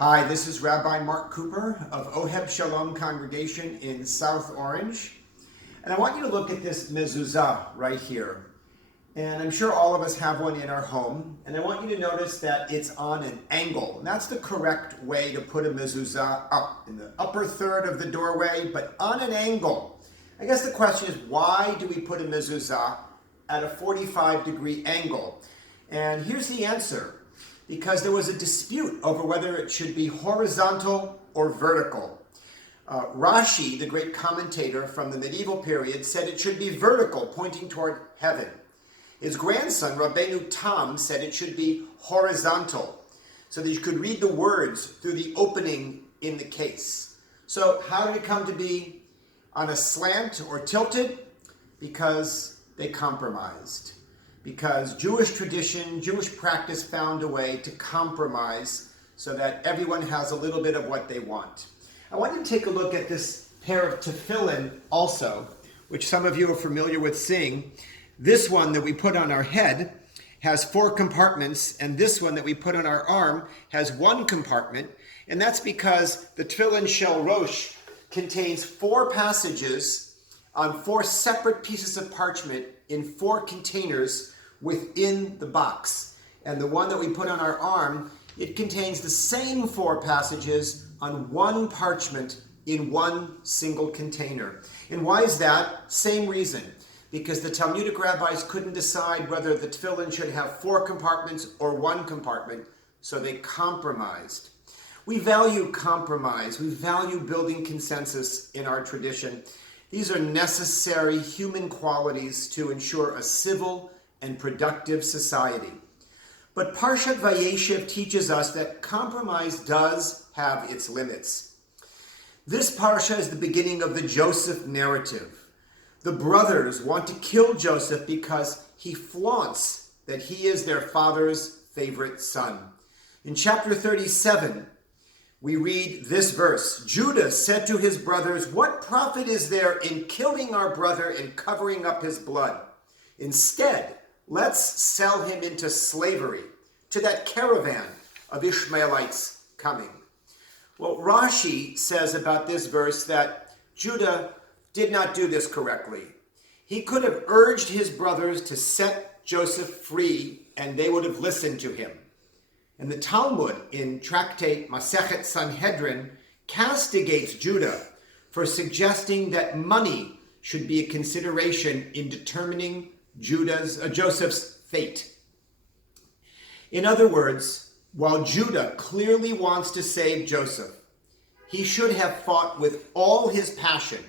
Hi, this is Rabbi Mark Cooper of Oheb Shalom congregation in South Orange. And I want you to look at this mezuzah right here. And I'm sure all of us have one in our home. And I want you to notice that it's on an angle. And that's the correct way to put a mezuzah up, in the upper third of the doorway, but on an angle. I guess the question is, why do we put a mezuzah at a 45-degree angle? And here's the answer. Because there was a dispute over whether it should be horizontal or vertical. Rashi, the great commentator from the medieval period, said it should be vertical, pointing toward heaven. His grandson, Rabbi Tam, said it should be horizontal, so that you could read the words through the opening in the case. So how did it come to be on a slant or tilted? Because they compromised. Because Jewish tradition, Jewish practice found a way to compromise so that everyone has a little bit of what they want. I want you to take a look at this pair of tefillin also, which some of you are familiar with seeing. This one that we put on our head has 4 compartments, and this one that we put on our arm has 1 compartment, and that's because the tefillin shel rosh contains 4 passages on 4 separate pieces of parchment in 4 containers within the box. And the one that we put on our arm, it contains the same 4 passages on 1 parchment in 1 single container. And why is that? Same reason. Because the Talmudic rabbis couldn't decide whether the tefillin should have 4 compartments or 1 compartment, so they compromised. We value compromise. We value building consensus in our tradition. These are necessary human qualities to ensure a civil and productive society. But Parshat Vayeshev teaches us that compromise does have its limits. This parsha is the beginning of the Joseph narrative. The brothers want to kill Joseph because he flaunts that he is their father's favorite son. In chapter 37, we read this verse. Judah said to his brothers, "What profit is there in killing our brother and covering up his blood? Instead, let's sell him into slavery to that caravan of Ishmaelites coming." Well, Rashi says about this verse that Judah did not do this correctly. He could have urged his brothers to set Joseph free, and they would have listened to him. And the Talmud in Tractate Masechet Sanhedrin castigates Judah for suggesting that money should be a consideration in determining Joseph's fate. In other words, while Judah clearly wants to save Joseph, he should have fought with all his passion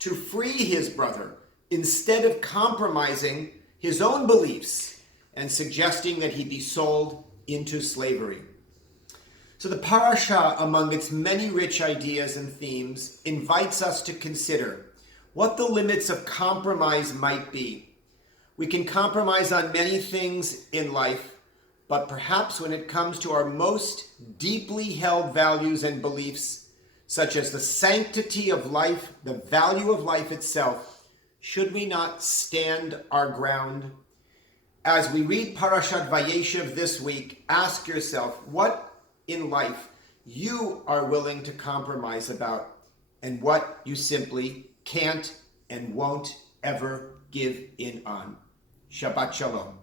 to free his brother instead of compromising his own beliefs and suggesting that he be sold into slavery. So the parasha, among its many rich ideas and themes, invites us to consider what the limits of compromise might be. We can compromise on many things in life, but perhaps when it comes to our most deeply held values and beliefs, such as the sanctity of life, the value of life itself, should we not stand our ground? As we read Parashat Vayeshev this week, ask yourself what in life you are willing to compromise about and what you simply can't and won't ever give in on. Shabbat Shalom.